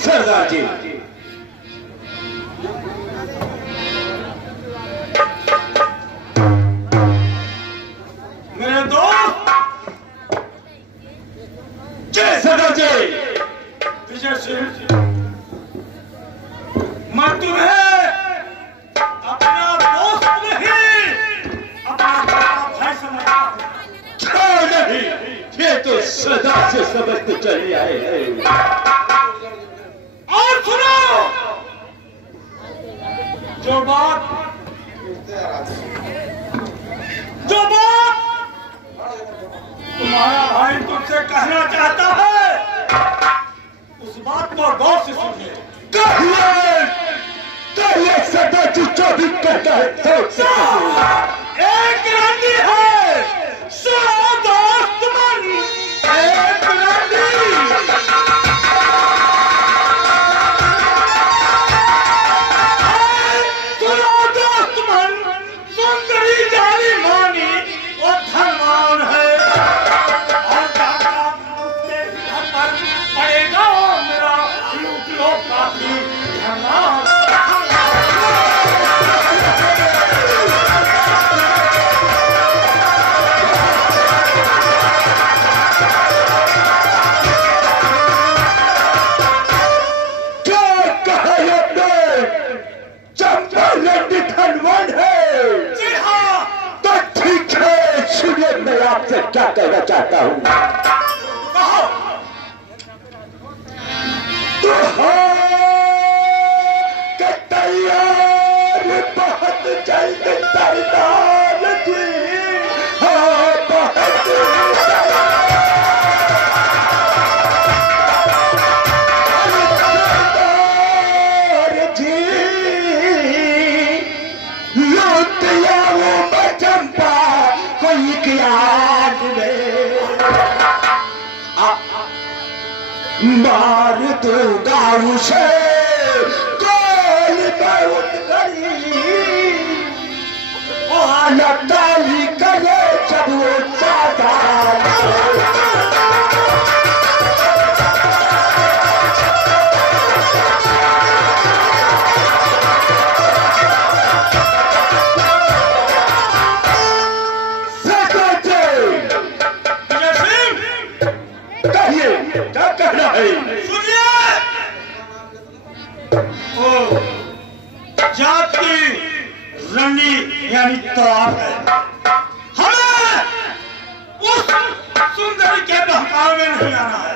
सरदार जी, मेरे दोस्त जय सरदार जी। विजय सिंह, मैं तुम्हें अपना दोस्त नहीं, अपना भाई समझता हूं। क्यों नहीं? ये तो सरदार से समझते चले आए हैं। और सुनो, जो बात तुम्हारा भाई तुमसे कहना चाहता है, उस बात को गौर से सुनिए। कहिए सरदार जी, जो भी कहता है सोच से कहिए। एक रानी है, सो दोस्त मन, एक रानी। सुनो दोस्त मन, सुंदरी जानी मानी और धनवान है, और दादा उसके घर पर पड़ेगा मेरा लूट लो काफी धनवान। आपसे क्या कहना चाहता हूं? तैयार बहुत जल्द सरदार जी, हाँ बहुत सरदार जी, लूट लाओ बचंपा कोई याद में, मार दूंगा उसे गोली में उठकरी, ताली करे जब वो चाहता। क्या कहना है? सुनिए, ओ जात की रंडी यानी तौर है, हमें उस सुंदरी के बहकावे में नहीं आना है।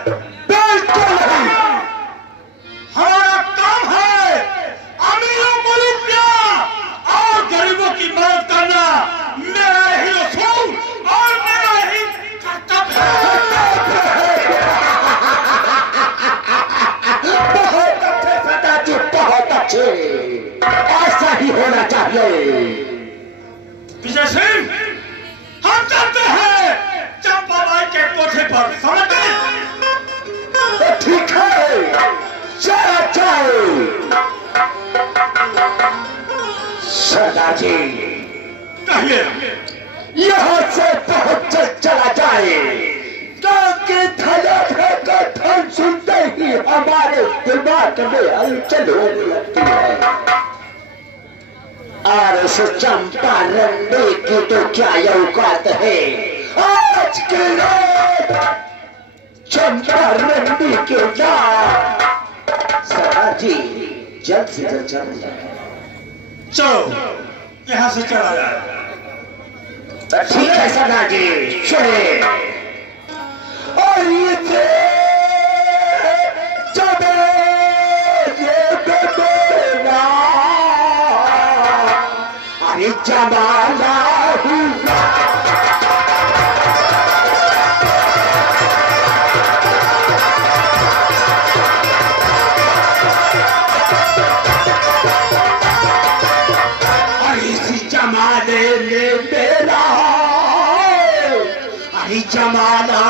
बिल्कुल नहीं। हमारा काम है अमीरों को लूटना और गरीबों की मदद करना, मेरा ही उसूल और मेरा ही कर्तव्य है। बहुत अच्छे, ऐसा ही होना चाहिए। विजय सिंह, हम चलते हैं चंपाबाई के कोठे पर, समझ गए? तो ठीक है, चला जाओ। सरदार जी, कहिए। यहाँ से बहुत जल्द चला जाए, ताकि धन सुनते ही हमारे दिमाग में हलचल होने लगती है। और उस चंपारण की तो क्या औकात है, आज के रात चंपारण के नाम। सरदार जी, जल्द से जल्द चला जाए। चलो यहाँ से चला जाए। ठीक है सरदार जी, चले। और ये जब ये बेटा अरे जमाना हुआ, जमाने में मेरा अरे जमाना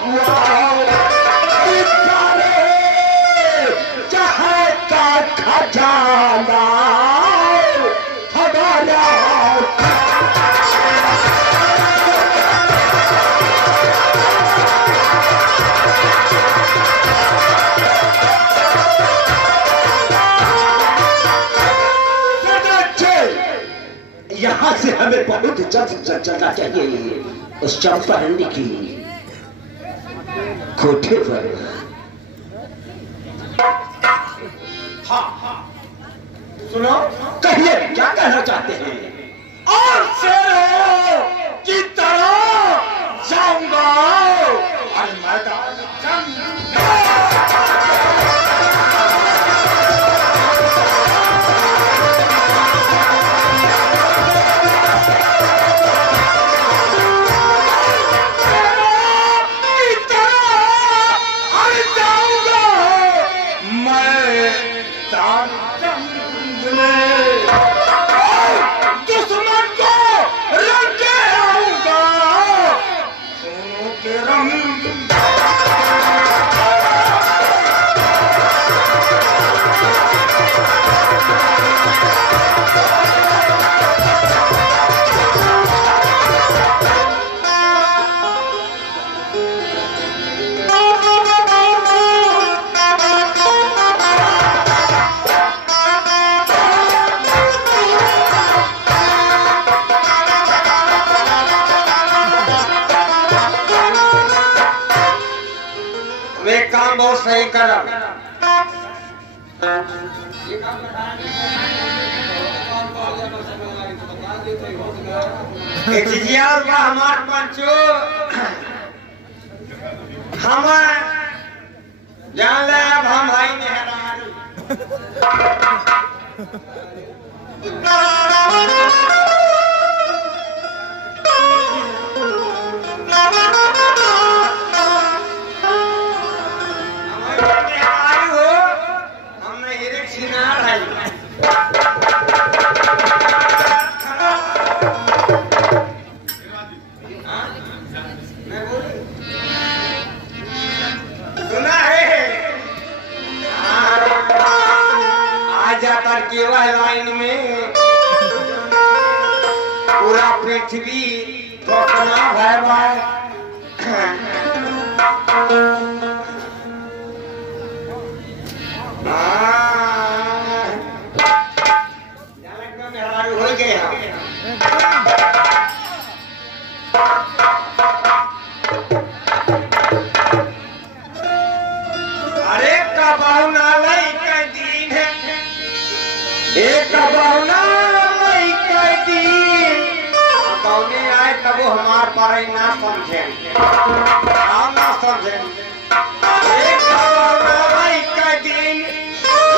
हुआ, जहाँ का खजाना हमारा। जल्द चलना चाहिए उस चंपारण की कोठे पर। हाँ सुनो, कहिए क्या कहना चाहते हैं? और शेरों की तरह जाऊंगा और मैदान जंग काम बहुत सही करा। और हमार पंचो हम जान ले, अब हम भाई केवल लाइन में पूरा पृथ्वी ठोकना भय हो गया। अरे कबाउना लाई का दिन है, एक कबाउना लाई का दिन। कबाउने आए तब वो हमार पर ना समझे, हम ना समझे। एक कबाउना लाई का दिन,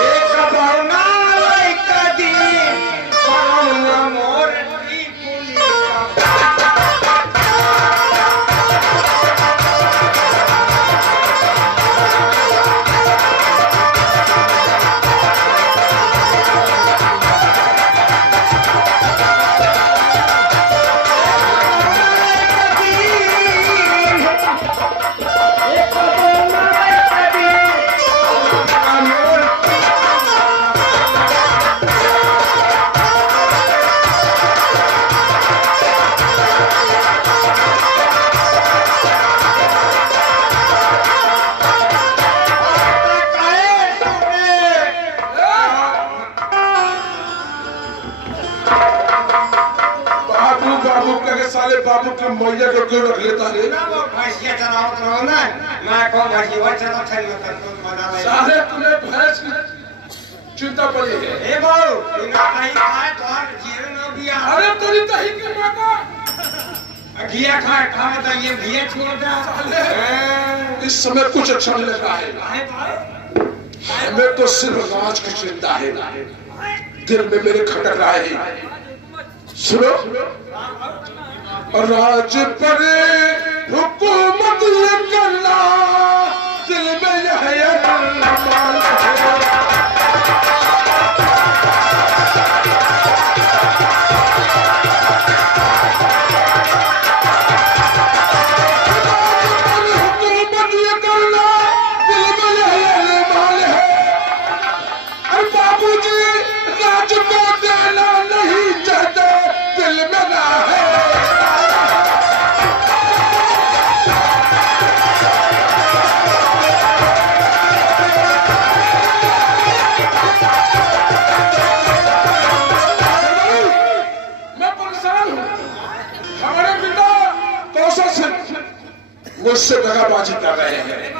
एक कबाउना लाई का दिन, कबाउना मोर की कुली बाबू के मैया को क्यों रख लेता है? ना वो भैंसिया चरावत रहो ना, मैं कौन भैंसी वो चला खेल में तो मजा ले। सारे तुम्हें भैंस की चिंता पड़ी है। ए बाबू बिना कहीं खाए तो जीवन न भी आ। अरे तेरी दही के माता घिया खाए खा तो ये घिया छोड़ दे। इस समय कुछ अच्छा नहीं लग रहा है। हमें तो सिर्फ राज की चिंता है, दिल में मेरे खटक रहा है। सुनो, राज पर हुकूमत करना दिल में यह अरमान है। हुकूमत करना दिल में यह अरमान है। और बाबूजी राज को देना नहीं चाहते, दिल में ना है। मुझसे दगाबाजी कर रहे हैं।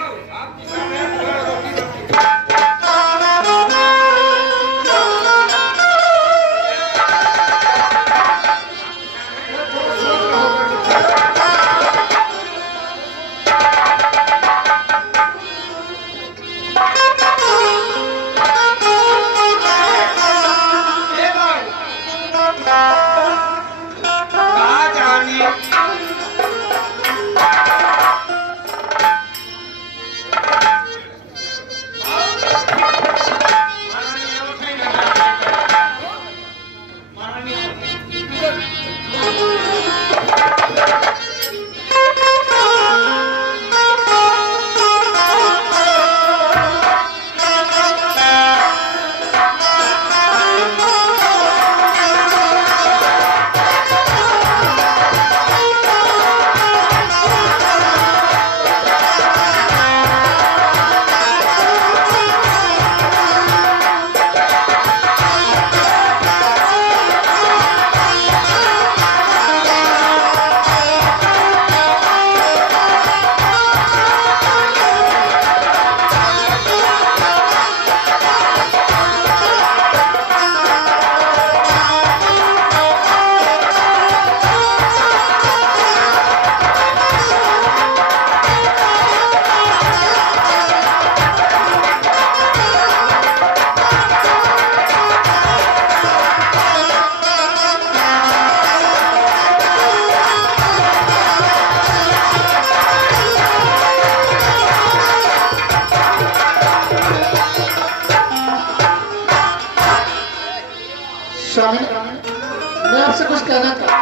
स्वामी, मैं आपसे कुछ कहना था।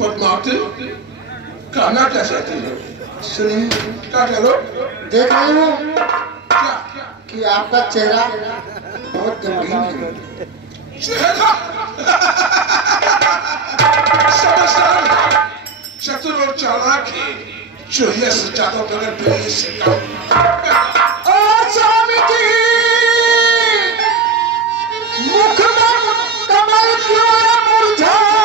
पद्मावती, कहना क्या चाहती हो? सुनिए, क्या करो? देख रही हूँ क्या? कि आपका चेहरा बहुत गंभीर है। चेहरा समझदार, चतुर और चालाक है, चूहिया से ज्यादा बगैर बिल्ली से कम। ओ स्वामी जी, मुख में कमल क्यों मुरझाया?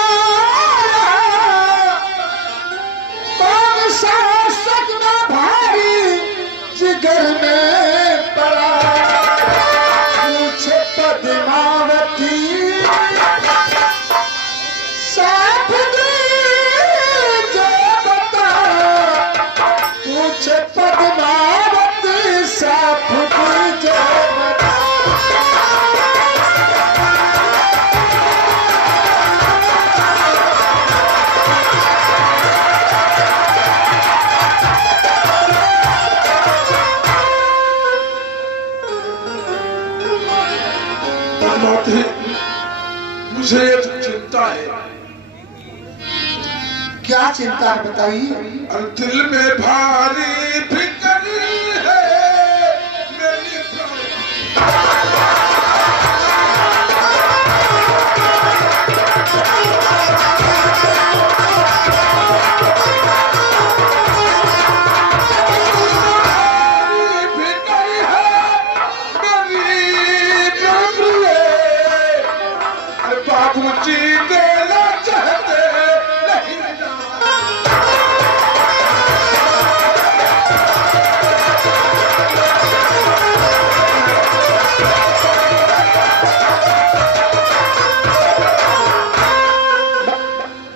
कौन सा सदमा भारी जिगर में पड़ा? पूछे पद्मावती साफ जो बता, पूछे पद्मावती साफ जो बता। मुझे एक चिंता है। क्या चिंता है बताइए? और दिल में भारी फिक्र है मेरी बाबूजी देना चाहते नहीं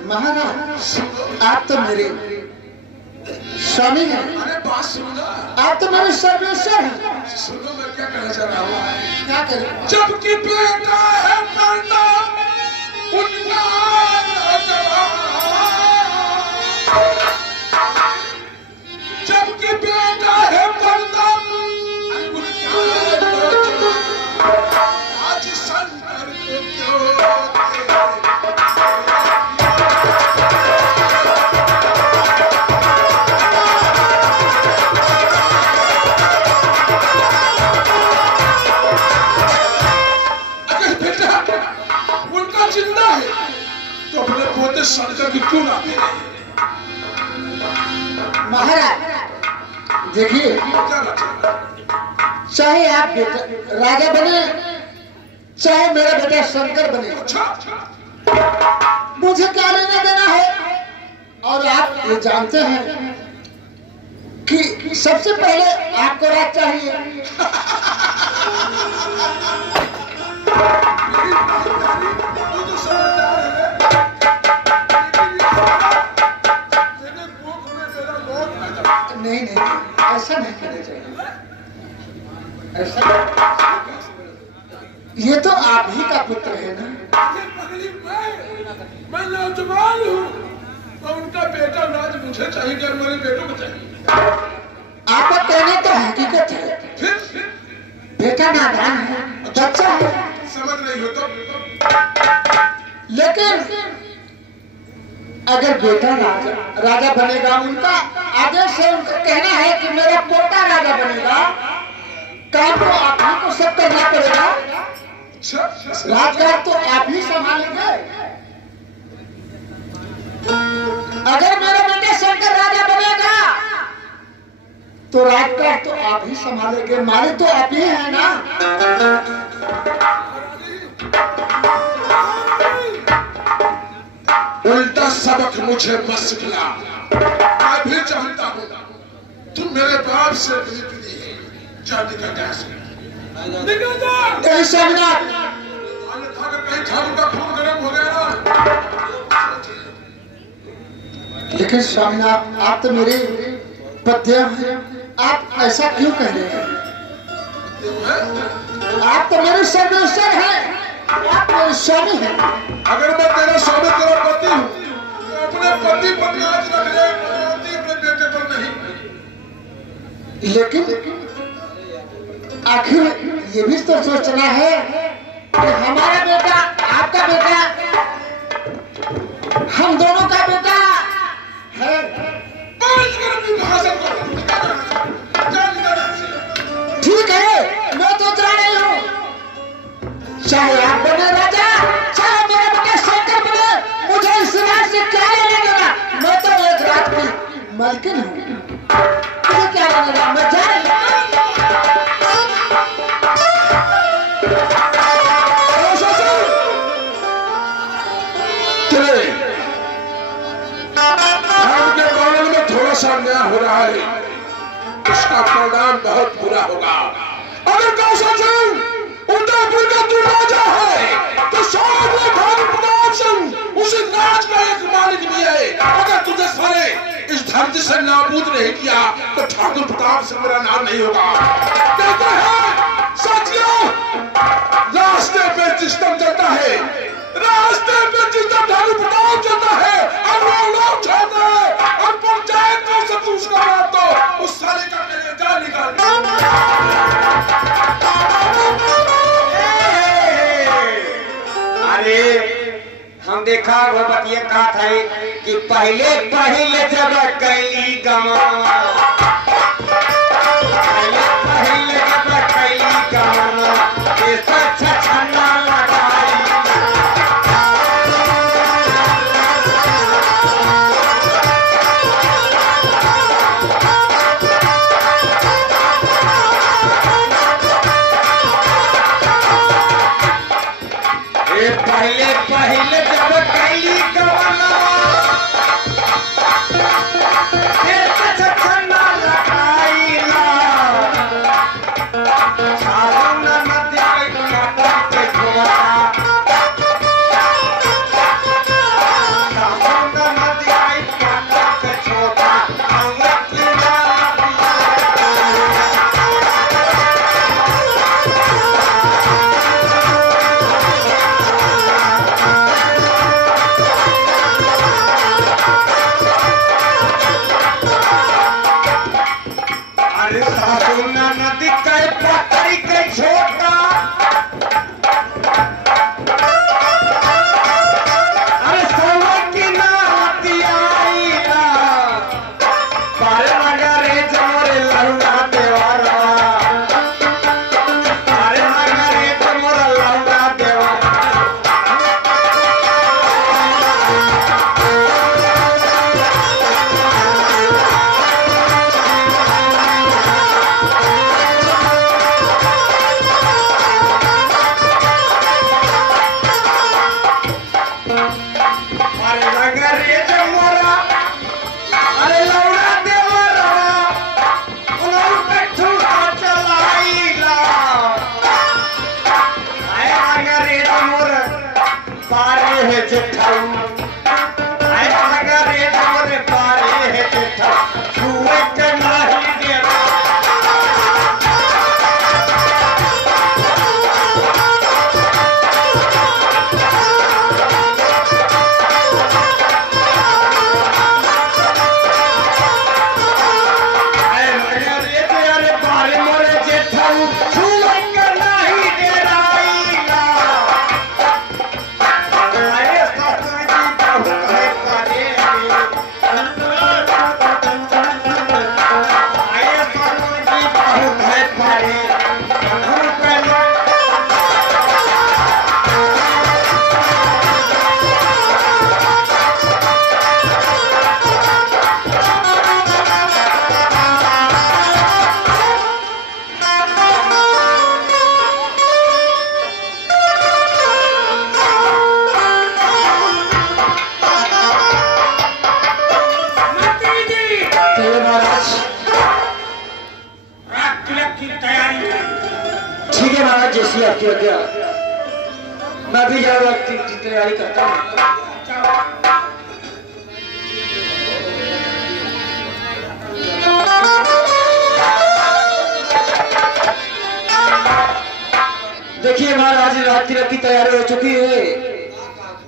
महाराज, आप तो मेरे स्वामी हैं। अरे बात सुनो, आप तो मेरे सर्वेश्वर हैं। सुनो मैं क्या कहना चाह रहा हूँ। क्या करें? जबकि बेटा है करना उनका जबकि बेटा है करना आज शंकर को क्यों शंकर की क्यों ना? महाराज देखिए, चाहे आप बेटा राजा बने, चाहे मेरा बेटा शंकर बने, मुझे क्या लेना देना है। और आप ये जानते हैं कि सबसे पहले आपको राज चाहिए। नहीं नहीं, ऐसा नहीं करना चाहिए। ऐसा ये तो आप ही का पुत्र है ना। मैं नौजवान हूँ, तो उनका बेटा राज मुझे चाहिए, मेरे बेटों को चाहिए। आपका कहने तो हकीकत है, फिर बेटा नादान है, बच्चा है, समझ नहीं हो तो। लेकिन अगर बेटा राजा बनेगा, उनका आदेश है, उनका कहना है कि मेरा पोता राजा बनेगा, काम तो आप ही को सब करना पड़ेगा। राजकाज तो आप ही संभालेंगे। अगर मेरा बेटा शंकर राजा बनेगा तो राजकाज तो आप ही संभालेंगे, मालिक तो आप ही है ना। उल्टा सबक मुझे मत सिखला। मैं भी चाहता हूँ तुम मेरे बाप से जाति का कैसे निकल जा। अन्यथा अगर कहीं खाने का खून गर्म हो गया ना। लेकिन स्वामीनाथ, आप तो मेरे पत्या हैं, आप ऐसा क्यों कह रहे हैं? आप तो मेरे सर्वेश्वर हैं, आप मेरे स्वामी हैं। अगर मैं तेरा स्वामी, तेरा पति हूँ, तो अपने पति पर नाज रख ले, अपने बेटे पर नहीं। लेकिन आखिर ये भी तो सोचना है कि हमारा बेटा, आपका बेटा, हम दोनों का बेटा है। ठीक है, मैं तो जा रही हूँ। चाहे आप बने राजा, चाहे मेरा बेटा शंकर बने, मुझे इस राज से क्या लेने देना। मैं तो एक राज की मालकिन हूँ, मुझे क्या लगेगा, मैं जा रही हूँ। थोड़ा अन्याय हो रहा है, उसका परिणाम बहुत बुरा होगा। अगर कौशल सिंह उदयपुर का तू राजा है, तो प्रताप सिंह उसी राज का एक मालिक भी है। अगर तुझे सारे इस धरती से नाबूद नहीं किया, तो ठाकुर प्रताप सिंह मेरा नाम नहीं होगा। कहते हैं साथियों, रास्ते पे सिस्टम चलता है, रास्ते पे जितना ठाकुर प्रताप चलता है, और लोग चाहते हैं और पंचायत में से दूसरा बात, तो उस साले का मेरे जान निकाल। अरे हम देखा वो बतिया कहा था कि पहले पहले जब कैली गाँव, पहले जब कैली गाँव छछना लगाई। पहले पहले जब कैली गवनवा कहिए महाराज। रात तिलक की तैयारी करें। ठीक है महाराज, जैसी आपकी आज्ञा। मैं भी जा रहा की तैयारी करता हूँ। देखिए महाराज, रात तिलक की तैयारी हो चुकी है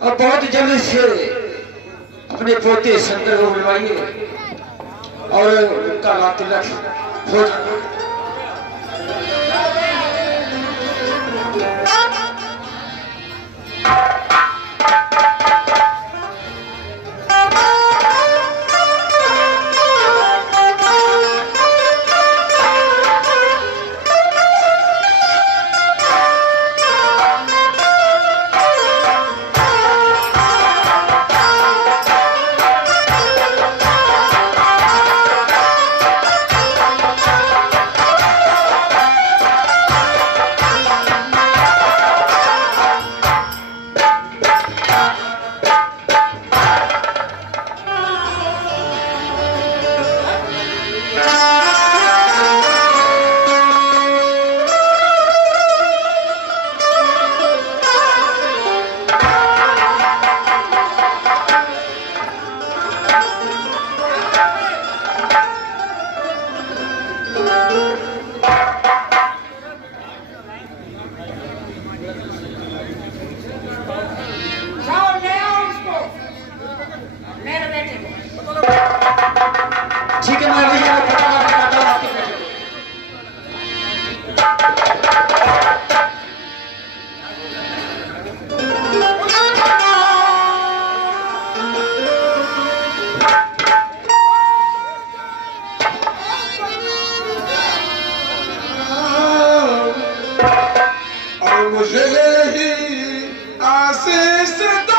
और बहुत जल्दी से अपने पोते शंकर को बुलवाइए और उनका रात तिलक हो जाए। ठीक है मैं भैया फटाफट आता हूँ आपके बेटे और मुझे ही आशीष दो।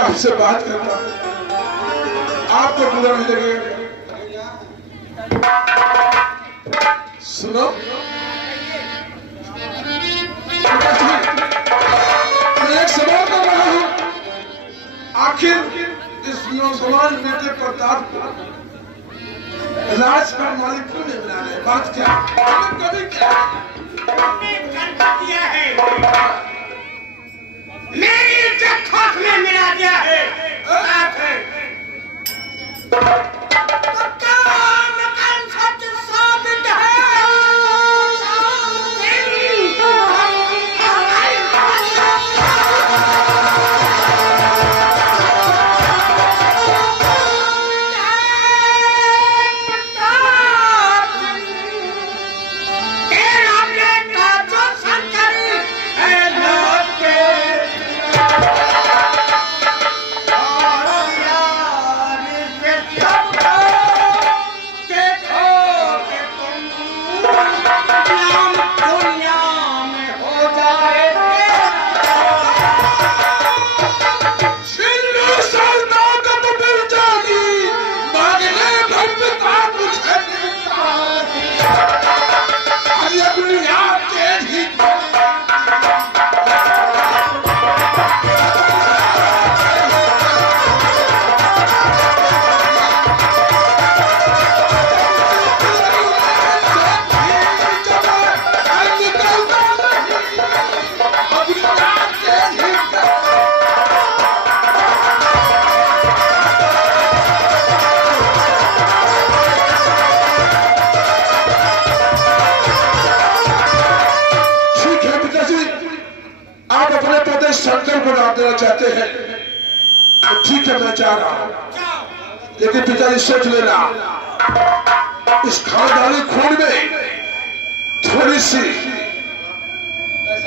आपसे बात करता हूं, आपको बुरा नहीं लगेगा। सुनो, मैं एक सवाल कर रहा हूं, आखिर इस नौजवान बेटे प्रताप को राज का मालिक क्यों नहीं बना रहे? बात क्या कभी क्या किया है? मेरी इज्जत खाक में मिला दिया है। जवाब देना चाहते हैं तो ठीक है, मैं चाह रहा हूं, लेकिन पिताजी सोच लेना, इस खानदानी खून में थोड़ी सी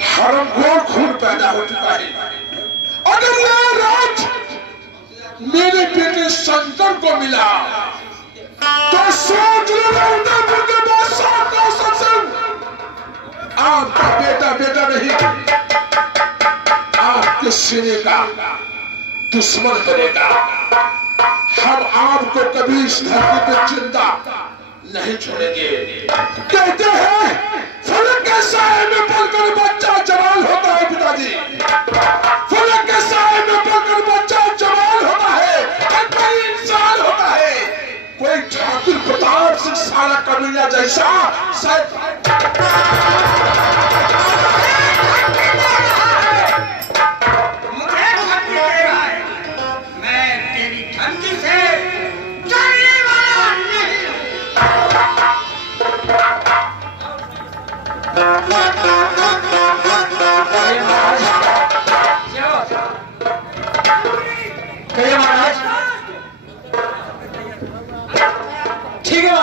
हरामखोर खून पैदा हो चुका है। अगर यह राज मेरे बेटे शंकर को मिला तो सोच लेना, उदयपुर के बादशाह का सत्संग आपका बेटा बेटा नहीं, आपके सीने का दुश्मन बनेगा। हम आपको कभी इस धरती पे जिंदा नहीं छोड़ेंगे। कहते हैं फलक के साए में पलकर बच्चा जवान होता है पिताजी, फलक के साए में पलकर बच्चा जवान होता है, कोई इंसान होता है, कोई ठाकुर प्रताप सिंह सारा कमीना जैसा शायद महाराज ठीक है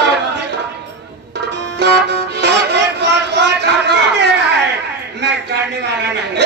मैं करने वाला नहीं।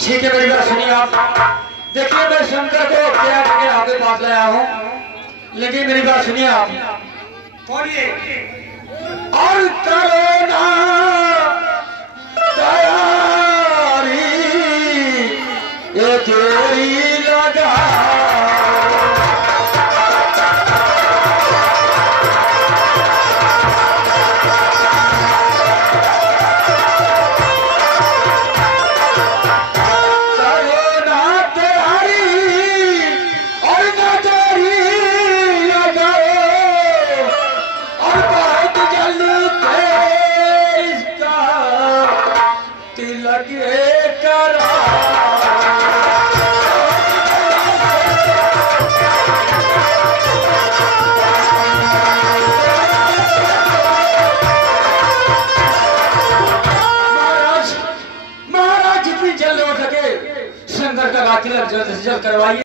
ठीक है, मेरी बात सुनिए आप। देखिए मैं शंकर को क्या के आपके पास लाया हूँ, लेकिन मेरी बात सुनिए आप। बोलिए। और करो ना तैयारी ये तेरी लगा जल्द से जल्द करवाइए।